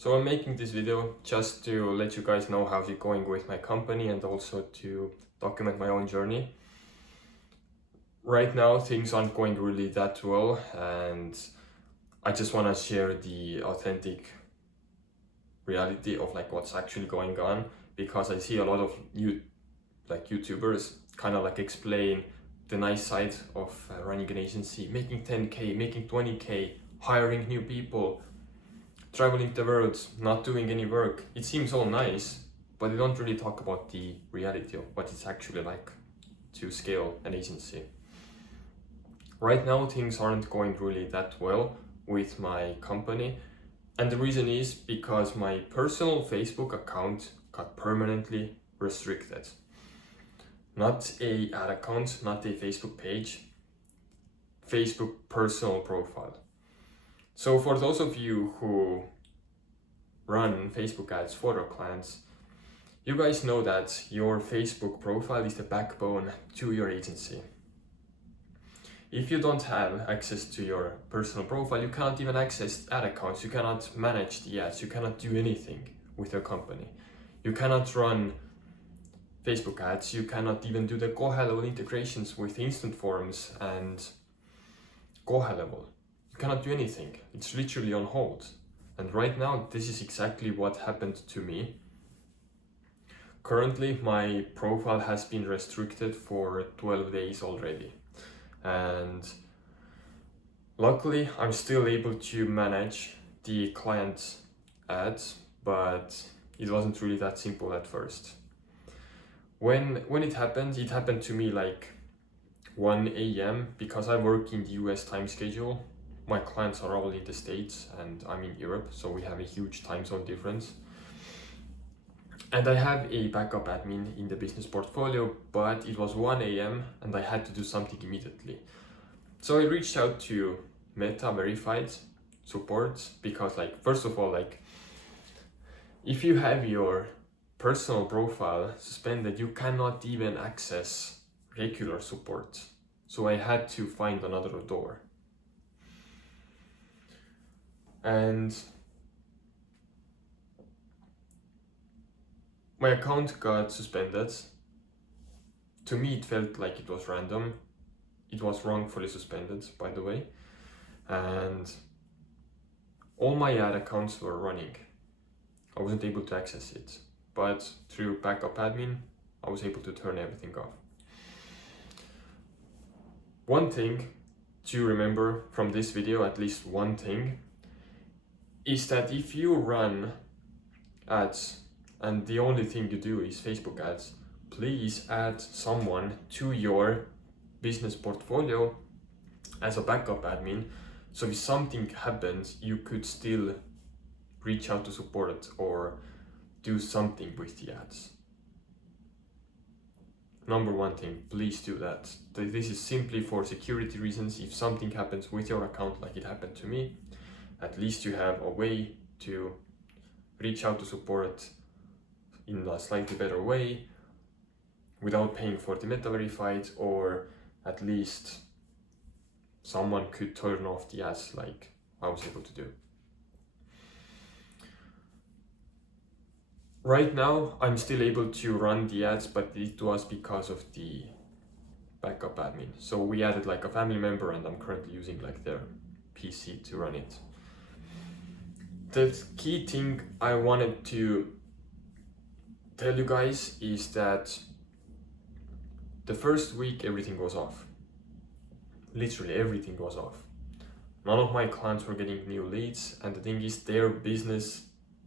So I'm making this video just to let you guys know how's it going with my company and also to document my own journey. Right now things aren't going really that well, and I just want to share the authentic reality of like what's actually going on, because I see a lot of YouTubers kind of like explain the nice side of running an agency, making 10k, making 20k, hiring new people, traveling the world, not doing any work. It seems all nice, but they don't really talk about the reality of what it's actually like to scale an agency. Right now things aren't going really that well with my company, and the reason is because my personal Facebook account got permanently restricted. Not a ad account, not a Facebook page, Facebook personal profile. So for those of you who run Facebook ads for your clients, you guys know that your Facebook profile is the backbone to your agency. If you don't have access to your personal profile, you cannot even access ad accounts, you cannot manage the ads, you cannot do anything with your company. You cannot run Facebook ads, you cannot even do the Koha level integrations with instant forms and Koha level. You cannot do anything. It's literally on hold. And right now, this is exactly what happened to me. Currently, my profile has been restricted for 12 days already. And luckily, I'm still able to manage the client ads, but it wasn't really that simple at first. When it happened to me like 1 a.m. because I work in the US time schedule. My clients are all in the States and I'm in Europe, so we have a huge time zone difference. And I have a backup admin in the business portfolio, but it was 1 a.m. and I had to do something immediately. So I reached out to Meta verified support, because like, first of all, like if you have your personal profile suspended, you cannot even access regular support. So I had to find another door. And my account got suspended. To me, it felt like it was random. It was wrongfully suspended, by the way. And all my ad accounts were running. I wasn't able to access it, but through backup admin, I was able to turn everything off. One thing to remember from this video, at least one thing, is that if you run ads and the only thing you do is Facebook ads, please add someone to your business portfolio as a backup admin, so if something happens, you could still reach out to support or do something with the ads. Number one thing, please do that. This is simply for security reasons. If something happens with your account like it happened to me, at least you have a way to reach out to support in a slightly better way without paying for the Meta verified, or at least someone could turn off the ads like I was able to do. Right now, I'm still able to run the ads, but it was because of the backup admin. So we added like a family member, and I'm currently using like their PC to run it. The key thing I wanted to tell you guys is that the first week everything was off. Literally everything was off. None of my clients were getting new leads, and the thing is, their business,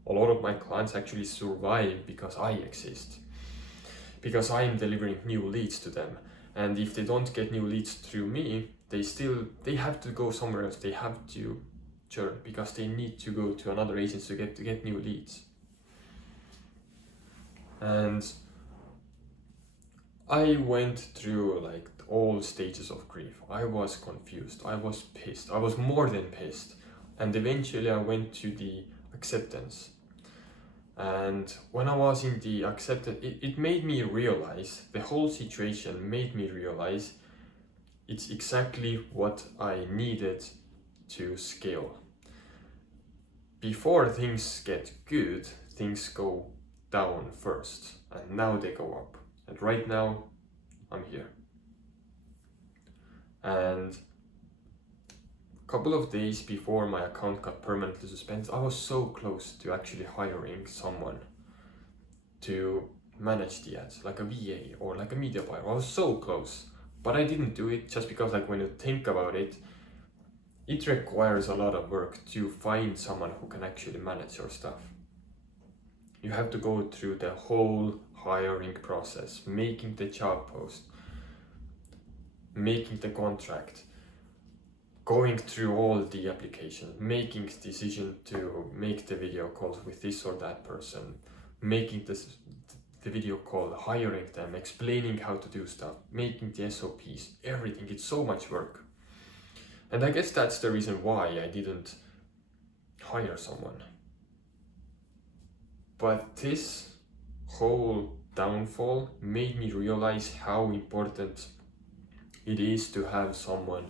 a lot of my clients actually survive because I exist, because I am delivering new leads to them. And if they don't get new leads through me, they have to go somewhere else. They have to churn because they need to go to another agency to get new leads. And I went through like all stages of grief. I was confused, I was pissed, I was more than pissed. And eventually I went to the acceptance. And when I was in the acceptance, it made me realize, the whole situation made me realize it's exactly what I needed to scale. before things get good, things go down first, and now they go up. And right now, I'm here. And a couple of days before my account got permanently suspended, I was so close to actually hiring someone to manage the ads, like a VA or like a media buyer. I was so close, but I didn't do it just because, like, when you think about it, it requires a lot of work to find someone who can actually manage your stuff. You have to go through the whole hiring process, making the job post, making the contract, going through all the applications, making the decision to make the video calls with this or that person, making the video call, hiring them, explaining how to do stuff, making the SOPs, everything. It's so much work. And I guess that's the reason why I didn't hire someone. But this whole downfall made me realize how important it is to have someone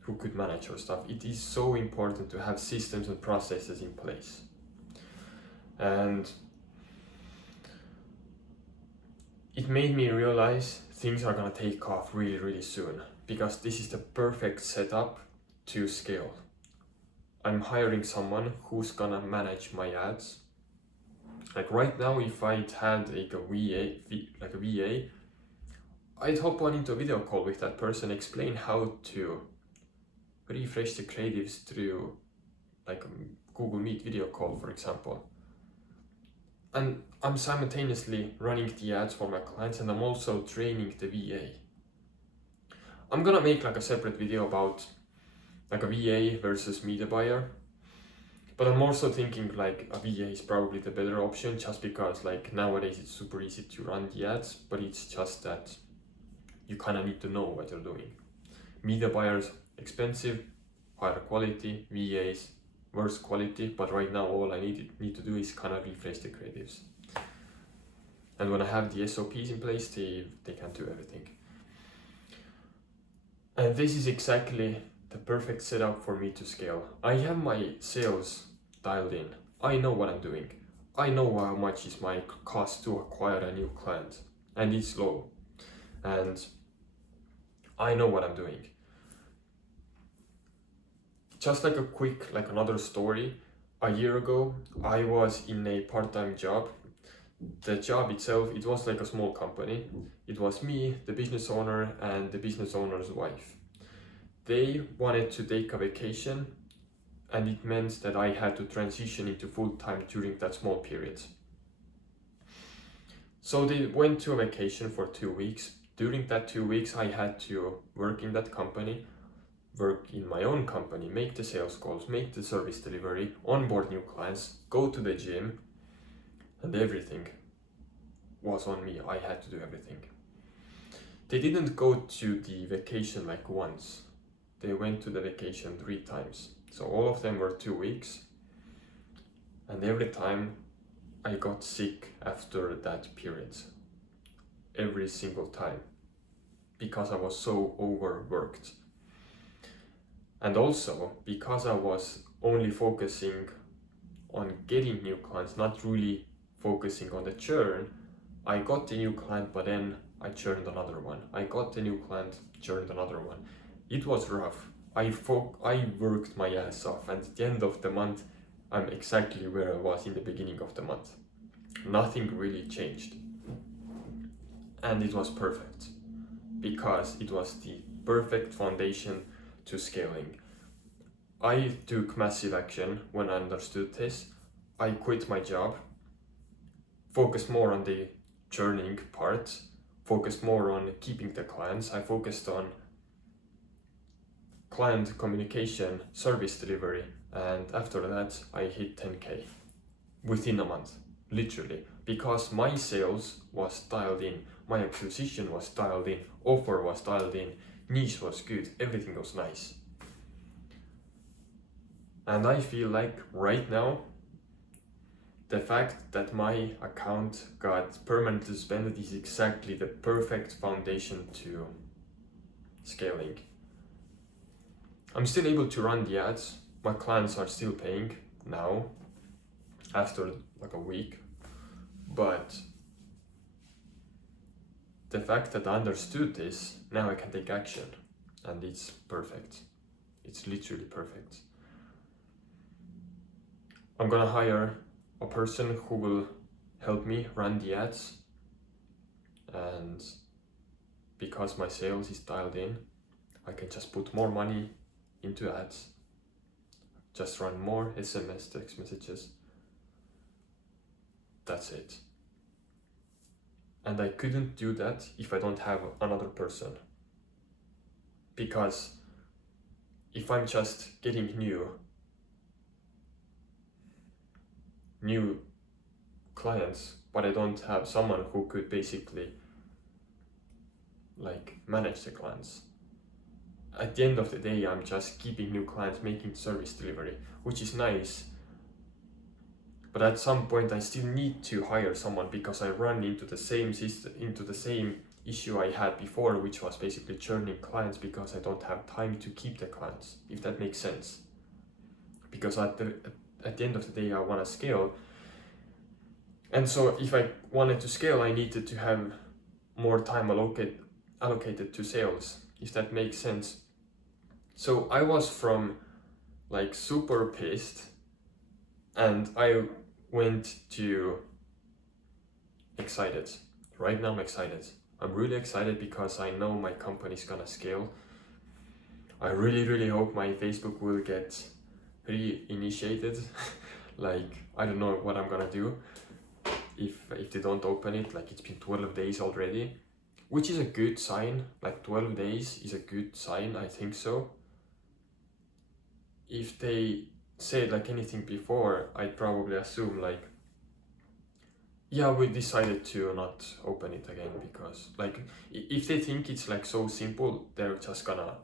who could manage your stuff. It is so important to have systems and processes in place. And it made me realize things are gonna take off really, really soon, because this is the perfect setup to scale. I'm hiring someone who's gonna manage my ads. Like right now, if I'd had like a VA, I'd hop on into a video call with that person, explain how to refresh the creatives through like a Google Meet video call, for example. And I'm simultaneously running the ads for my clients, and I'm also training the VA. I'm gonna make like a separate video about like a VA versus media buyer, but I'm also thinking like a VA is probably the better option, just because like nowadays it's super easy to run the ads, but it's just that you kind of need to know what you're doing. Media buyers, expensive, higher quality. VAs, worse quality, but right now all I need to do is kind of refresh the creatives. And when I have the SOPs in place, they can do everything. And this is exactly the perfect setup for me to scale. I have my sales dialed in. I know what I'm doing. I know how much is my cost to acquire a new client, and it's low. And I know what I'm doing. Just like a quick, like another story, a year ago, I was in a part-time job. The job itself, it was like a small company. It was me, the business owner, and the business owner's wife. They wanted to take a vacation, and it meant that I had to transition into full-time during that small period. So they went to a vacation for 2 weeks. During that 2 weeks, I had to work in that company, work in my own company, make the sales calls, make the service delivery, onboard new clients, go to the gym, and everything was on me. I had to do everything. They didn't go to the vacation like once. They went to the vacation 3 times. So all of them were 2 weeks. And every time I got sick after that period. Every single time. Because I was so overworked. And also because I was only focusing on getting new clients, not really focusing on the churn. I got the new client, but then I churned another one. I got the new client, churned another one. It was rough. I worked my ass off, and at the end of the month, I'm exactly where I was in the beginning of the month. Nothing really changed. And it was perfect, because it was the perfect foundation to scaling. I took massive action when I understood this. I quit my job, focused more on the churning part, focused more on keeping the clients. I focused on client communication, service delivery, and after that I hit 10K within a month, literally, because my sales was dialed in, my acquisition was dialed in, offer was dialed in, niche was good, everything was nice. And I feel like right now, the fact that my account got permanently suspended is exactly the perfect foundation to scaling. I'm still able to run the ads, my clients are still paying, now after like a week, but the fact that I understood this, now I can take action, and it's perfect. It's literally perfect. I'm gonna hire a person who will help me run the ads, and because my sales is dialed in, I can just put more money into ads, just run more SMS text messages. That's it. And I couldn't do that if I don't have another person, because if I'm just getting new clients, but I don't have someone who could basically like manage the clients, at the end of the day I'm just keeping new clients, making service delivery, which is nice, but at some point I still need to hire someone, because I run into the same system, into the same issue I had before, which was basically churning clients because I don't have time to keep the clients, if that makes sense. Because at the end of the day I want to scale, and so if I wanted to scale, I needed to have more time allocated to sales, if that makes sense. So I was from like super pissed, and I went to excited. Right now I'm excited. I'm really excited because I know my company's gonna scale. I really hope my Facebook will get reinitiated. Like, I don't know what I'm gonna do if they don't open it. Like, it's been 12 days already, which is a good sign. Like 12 days is a good sign, I think so. If they said like anything before, I'd probably assume like, yeah, we decided to not open it again, because like if they think it's like so simple, they're just gonna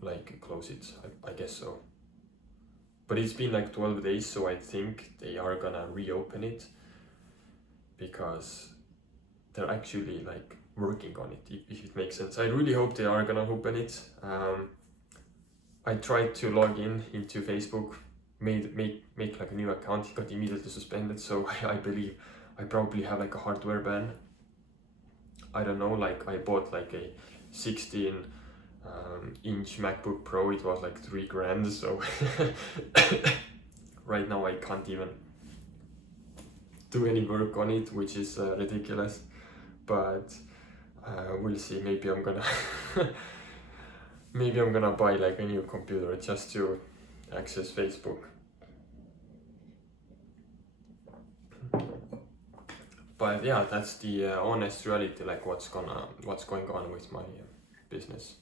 like close it. I guess so. But it's been like 12 days, so I think they are gonna reopen it, because they're actually like working on it, if it makes sense. I really hope they are gonna open it. I tried to log into Facebook, make like a new account, it got immediately suspended, so I believe I probably have like a hardware ban. I don't know, like I bought like a 16 inch MacBook Pro, it was like $3,000, so right now I can't even do any work on it, which is ridiculous, but we'll see. Maybe I'm gonna maybe I'm gonna buy like a new computer just to access Facebook. But yeah, that's the honest reality, like what's going on with my business.